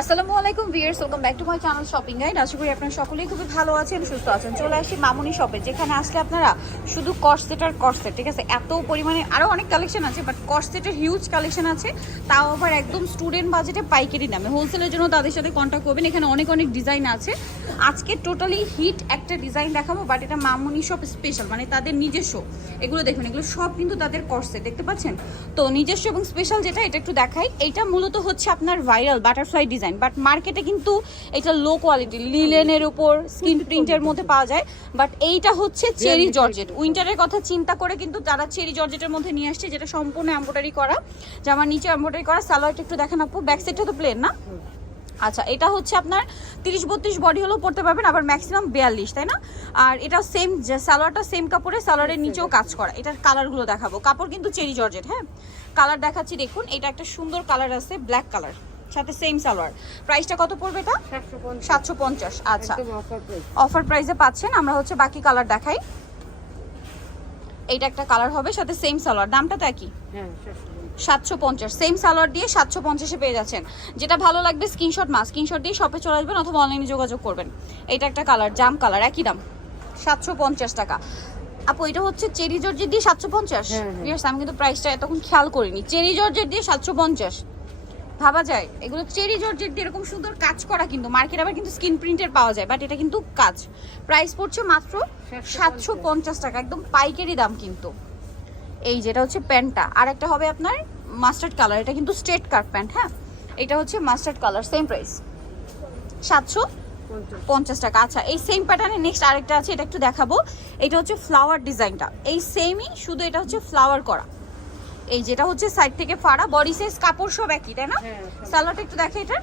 আসসালামু আলাইকুম viewers, welcome back to my channel shopping guide. আশা করি আপনারা সকলেই খুবই ভালো আছেন, সুস্থ আছেন। চলে আসি মামুনি শপে, যেখানে আসলে আপনারা শুধু কর্সেট আর কর্সেট, ঠিক আছে? এত পরিমাণে আরও অনেক কালেকশন আছে, বাট কর্সেটের হিউজ কালেকশন আছে, তাও আবার একদম স্টুডেন্ট বাজেটে পাইকারি দামে। হোলসেলের জন্য তাদের সাথে কন্ট্যাক্ট করবেন। এখানে অনেক অনেক ডিজাইন আছে। আজকে টোটালি হিট একটা ডিজাইন দেখাবো, বাট এটা মামুনি শপ স্পেশাল, মানে তাদের নিজস্ব। এগুলো দেখুন, এগুলো সব কিন্তু তাদের কর্সেট, দেখতে পাচ্ছেন তো? নিজস্ব এবং স্পেশাল যেটা, এটা একটু দেখাই। এইটা মূলত হচ্ছে আপনার ভাইরাল বাটারফ্লাই ডিজাইন, বাট মার্কেটে কিন্তু এটা লো কোয়ালিটি লিলেনের উপর স্কিন প্রিন্টের মধ্যে পাওয়া যায়। বাট এইটা হচ্ছে চেরি জর্জেট। উইন্টারের কথা চিন্তা করে কিন্তু তারা চেরি জর্জেটের মধ্যে নিয়ে আসছে, যেটা সম্পূর্ণ এমব্রয়ডারি করা, জামার নিচে এমব্রয়ডারি করা। সালোয়ারটা একটু দেখেন আপু, ব্যাক সাইডটা তো প্লেন না? আচ্ছা, এটা হচ্ছে আপনার 30-32 বডি হলেও পড়তে পারবেন, আবার ম্যাক্সিমাম 42, তাই না? আর এটা সেম, যে সালোয়ারটা সেম কাপড়ে, সালোয়ারের নিচেও কাজ করা। এটার কালারগুলো দেখাবো। কাপড় কিন্তু চেরি জর্জেট, হ্যাঁ। কালার দেখাচ্ছি দেখুন, এটা একটা সুন্দর কালার আছে, ব্ল্যাক কালার, সাথে সেম সালোয়ার। প্রাইসটা কত পড়বে এটা? 750। আচ্ছা, অফার প্রাইসে পাচ্ছেন। আমরা হচ্ছে বাকি কালার দেখাই। এইটা একটা কালার হবে, সাথে সেম সালোয়ার। দামটা তো একই, 750। সেম সালোয়ার দিয়ে 750-এ পেয়ে যাচ্ছেন। যেটা ভালো লাগবে স্ক্রিনশট স্ক্রিনশট দিয়ে শপে চলে আসবেন, অথবা অনলাইনে যোগাযোগ করবেন। এটা একটা কালার, জাম কালার, একই দাম, 750 টাকা। আপু এটা হচ্ছে চেরি জর্জেট দিয়ে 750? আমি কিন্তু প্রাইসটা এতক্ষণ খেয়াল করিনি। চেরি জর্জেট দিয়ে 750 ভাবা যায়? এগুলো চেরি জর্জেট দিয়ে এরকম সুন্দর কাজ করা, কিন্তু মার্কেট আবার কিন্তু স্কিন প্রিন্টের পাওয়া যায়, বাট এটা কিন্তু কাজ। প্রাইস পড়ছে মাত্র 750 টাকা, একদম পাইকারি দাম কিন্তু। এই যেটা হচ্ছে প্যান্টটা, আর একটা হবে আপনার মাস্টার্ড কালার। এটা কিন্তু স্ট্রেট কাট প্যান্ট, হ্যাঁ। এটা হচ্ছে মাস্টার্ড কালার, সেম প্রাইস 750 টাকা। আচ্ছা, এই সেম প্যাটার্নে নেক্সট আরেকটা আছে, এটা একটু দেখাবো। এটা হচ্ছে ফ্লাওয়ার ডিজাইনটা, এই সেমই, শুধু এটা হচ্ছে ফ্লাওয়ার করা। এই যেটা হচ্ছে সাইড থেকে ফাড়া, বডি সাইজ কাপড় সব একই, তাই না? সালোয়ারটা একটু দেখে এটা।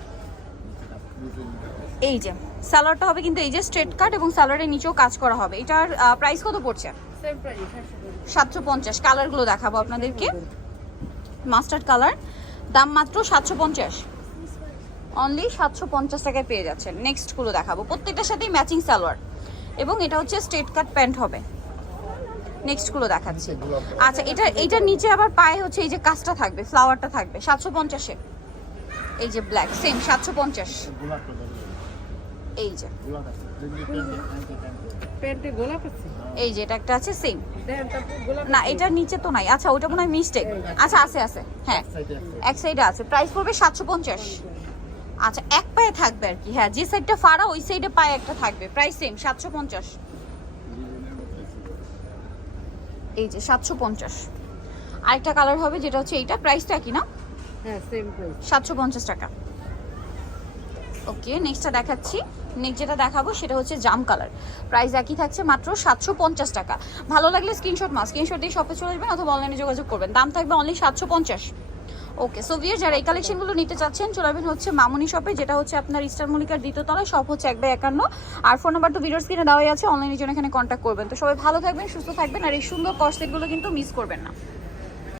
এই যে সালোয়ারটা হবে কিন্তু এই যে স্ট্রেট কাট, এবং সালোয়ারের নিচেও কাজ করা হবে। এটার প্রাইস কত পড়ছে? 750। কালারগুলো দেখাবো আপনাদেরকে। মাস্টার্ড কালার, দাম মাত্র 750, অনলি 750 টাকায় পেয়ে যাচ্ছেন। নেক্সটগুলো দেখাবো, প্রত্যেকটার সাথেই ম্যাচিং সালোয়ার, এবং এটা হচ্ছে স্ট্রেট কাট প্যান্ট হবে। নেক্সটগুলো দেখাচ্ছি। আচ্ছা, এটার নিচে আবার পায়ে হচ্ছে এই যে কাজটা থাকবে, ফ্লাওয়ারটা থাকবে 750-এ। এই যে ব্ল্যাক, সেম 750। এই যে এই যে এটা একটা আছে সেম, না এটার নিচে তো নাই। আচ্ছা, ওটা মনে হয় মিস্টেক। আচ্ছা, আছে আছে, হ্যাঁ এক সাইডে আছে। প্রাইস পড়বে 750। আচ্ছা, এক পায়ে থাকবে আর কি, হ্যাঁ, যে সাইডটা ফাড়া ওই সাইডে পায়ে একটা থাকবে। Price same 750। এই যে 750। আরেকটা কালার হবে, যেটা হচ্ছে এইটা। প্রাইসটা কি না? হ্যাঁ, সেম প্রাইস, 750 টাকা। ওকে, নেক্সটটা দেখাচ্ছি। নেক্সট যেটা দেখাবো সেটা হচ্ছে জাম কালার। প্রাইস একই থাকছে, মাত্র 750 টাকা। ভালো লাগলে স্ক্রিনশট দিয়ে শপে চলে আসবেন, অথবা অনলাইনে যোগাযোগ করবেন। দাম থাকবে অনলি 750। ওকে, সো ভিউয়ার, যারা এই কালেকশনগুলো নিতে চাচ্ছেন চলে আসবেন হচ্ছে মামুনি শপে, যেটা হচ্ছে আপনার ইস্টার মল্লিকার 2য় তলায়। শপ হচ্ছে 1/51, আর ফোন নাম্বার তো ভিডিওর স্ক্রিনে দেওয়াই আছে। অনলাইনের জন্য এখানে কন্ট্যাক্ট করবেন। তো সবাই ভালো থাকবেন, সুস্থ থাকবেন, আর এই সুন্দর কর্সেটগুলো কিন্তু মিস করবেন না।